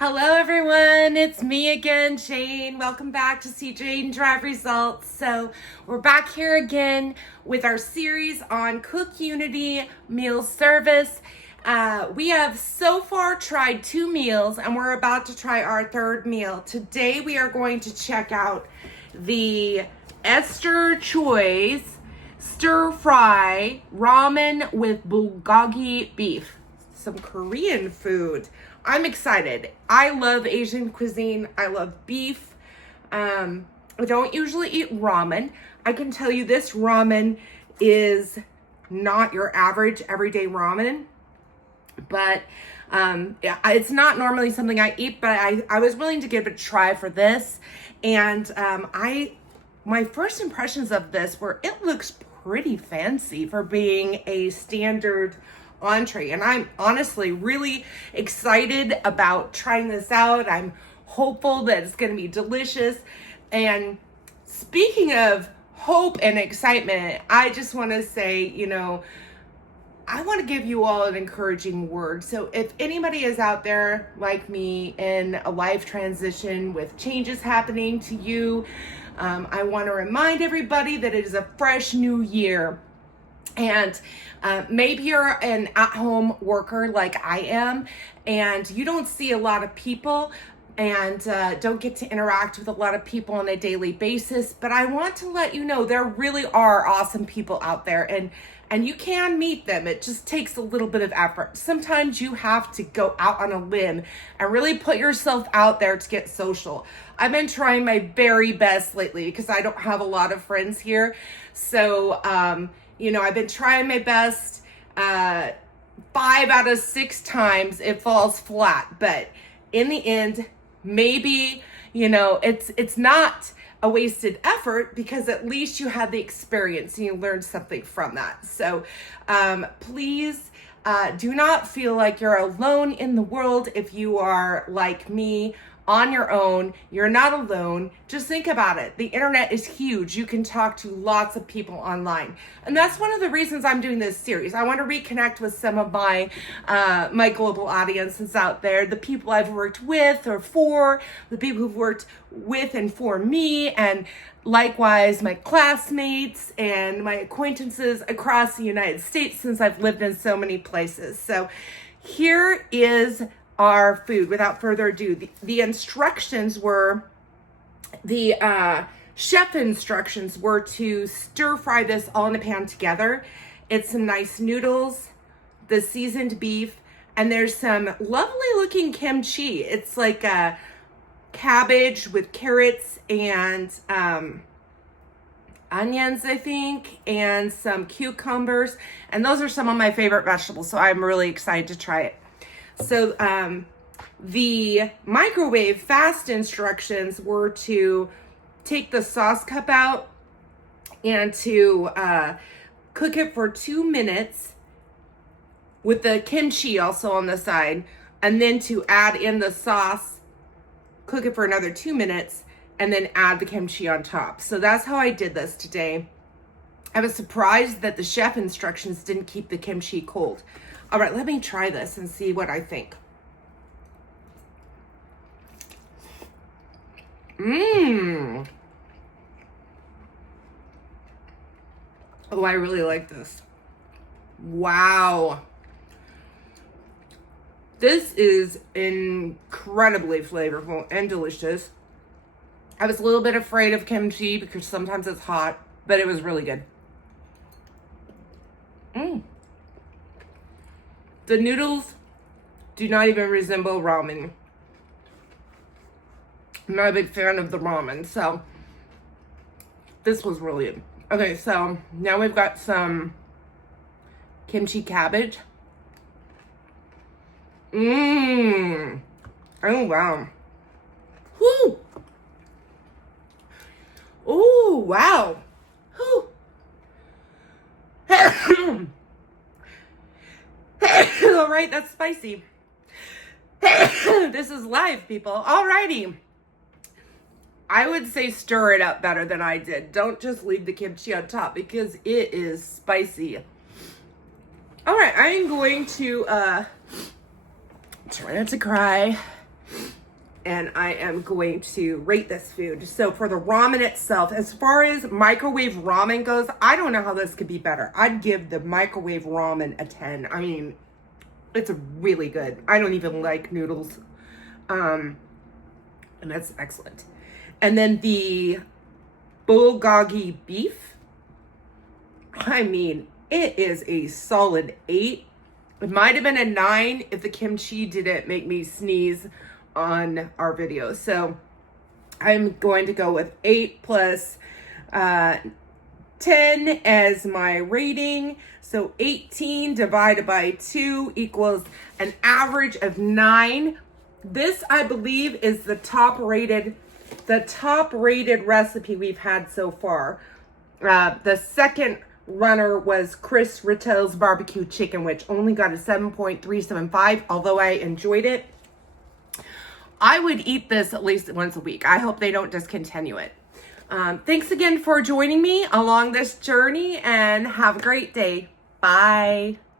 Hello everyone, it's me again, Jane. Welcome back to see Jane Drive Results. So we're back here again with our series on Cook Unity meal service. We have so far tried 2 meals and we're about to try our 3rd meal. Today we are going to check out the Esther Choi's stir fry ramen with bulgogi beef. Some Korean food. I'm excited. I love Asian cuisine. I love beef. I don't usually eat ramen. I can tell you this ramen is not your average everyday ramen, but it's not normally something I eat, but I was willing to give it a try for this. And my first impressions of this were it looks pretty fancy for being a standard entree, and I'm honestly really excited about trying this out. I'm hopeful that it's going to be delicious. And speaking of hope and excitement, I just want to say, I want to give you all an encouraging word. So if anybody is out there like me in a life transition with changes happening to you, I want to remind everybody that it is a fresh new year. And maybe you're an at-home worker like I am, and you don't see a lot of people and don't get to interact with a lot of people on a daily basis. But I want to let you know there really are awesome people out there, and you can meet them. It just takes a little bit of effort. Sometimes you have to go out on a limb and really put yourself out there to get social. I've been trying my very best lately because I don't have a lot of friends here. So, I've been trying my best. 5 out of 6 times it falls flat, but in the end, maybe, it's not a wasted effort because at least you had the experience and you learned something from that. So please do not feel like you're alone in the world. If you are like me, on your own, you're not alone. Just think about it. The internet is huge. You can talk to lots of people online. And that's one of the reasons I'm doing this series. I want to reconnect with some of my global audiences out there, the people I've worked with or for, the people who've worked with and for me, and likewise my classmates and my acquaintances across the United States since I've lived in so many places. So here is our food. Without further ado, the instructions were, the chef instructions were to stir fry this all in a pan together. It's some nice noodles, the seasoned beef, and there's some lovely looking kimchi. It's like a cabbage with carrots and onions, I think, and some cucumbers. And those are some of my favorite vegetables, so I'm really excited to try it. So the microwave fast instructions were to take the sauce cup out and to cook it for 2 minutes with the kimchi also on the side, and then to add in the sauce, cook it for another 2 minutes, and then add the kimchi on top. So that's how I did this today. I was surprised that the chef instructions didn't keep the kimchi cold. All right, let me try this and see what I think. Oh, I really like this. Wow. This is incredibly flavorful and delicious. I was a little bit afraid of kimchi because sometimes it's hot, but it was really good. The noodles do not even resemble ramen. I'm not a big fan of the ramen, so this was really good. Okay, so now we've got some kimchi cabbage. Oh, wow. Whoo! Oh, wow. Whew. All right, that's spicy. This is live, people. Alrighty. I would say stir it up better than I did. Don't just leave the kimchi on top because it is spicy. All right, I am going to try not to cry. and I am going to rate this food. So for the ramen itself, as far as microwave ramen goes, I don't know how this could be better. I'd give the microwave ramen a 10. I mean, it's really good. I don't even like noodles. And that's excellent. And then the Bulgogi beef, I mean, it is a solid 8. It might have been a 9 if the kimchi didn't make me sneeze on our video. So I'm going to go with 8 plus 10 as my rating. So 18 divided by 2 equals an average of 9. This, I believe, is the top rated recipe we've had so far. The second runner was Chris Rittel's barbecue chicken, which only got a 7.375, although I enjoyed it. I would eat this at least once a week. I hope they don't discontinue it. Thanks again for joining me along this journey, and have a great day. Bye.